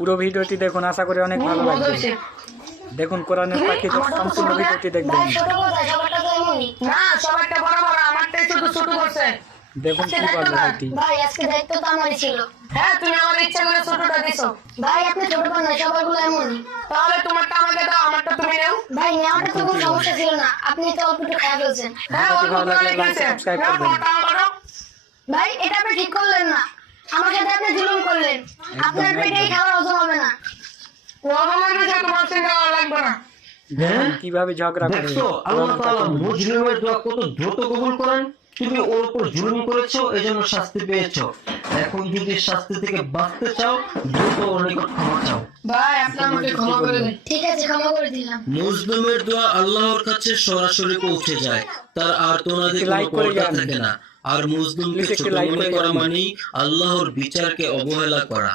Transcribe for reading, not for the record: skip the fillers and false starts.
পুরো ভিডিওটি দেখুন, আশা করি অনেক ভালো লাগবে। দেখুন কোরআনের পাখি সম্পূর্ণ ভিডিওটি দেখবেন। ভাই ছোট কথা সবারটা তো এমনই না সবারটা বড় বড়, আমারটাই শুধু ছোট করছে। দেখুন কি বলে ভাইটি। ভাই আজকে দায়িত্ব তো আমারই ছিল। হ্যাঁ তুমি আমার ইচ্ছা করে ছোটটা দিছো। ভাই আপনি ছোট পান না, সবারগুলো এমনই। তাহলে তোমারটা আমাকে দাও, আমারটা তুমি নাও। ভাই নেওয়াটা তো কোনো সমস্যা ছিল না, আপনি তো অল্প একটু খাওয়া ফেলছেন। হ্যাঁ ভিডিওটি অল্প ভালো করে লাগলে লাইক লিখেছে। সাবস্ক্রাইব নাও করবেন। তোমারটা আমারও। ভাই এটা আপনি ঠিক করলেন না, আমার সাথে আপনি জুলুম করলেন। আপনার পেটেই খাবার হজম হবে না। রহমানের বিষয়ে তোমার চিন্তা করা লাগবে না। দেখুন কিভাবে ঝগড়া করে। দেখছো আল্লাহ তাআলা মুজরিমের দোয়া কত দ্রুত কবুল করেন। তুমি ওর উপর জুলুম করেছো, এজন্য শাস্তি পেয়েছো। এখন যদি শাস্তি থেকে বাঁচতে চাও, দ্রুত ওর নিকট ক্ষমা চাও। ভাই আপনি আমাকে ক্ষমা করে দিন। ঠিক আছে, ক্ষমা করে দিলাম। মুসলিমের দোয়া আল্লাহর কাছে সরাসরি পৌঁছে যায়, তার আর্তনাদে একটি কোনো লাইক করে পর্দা যান। থাকে না। আর মুসলিমকে প্লিজ একটি ছোট লাইক মনে করে করা যান। মানেই আল্লাহর বিচারকে অবহেলা করা।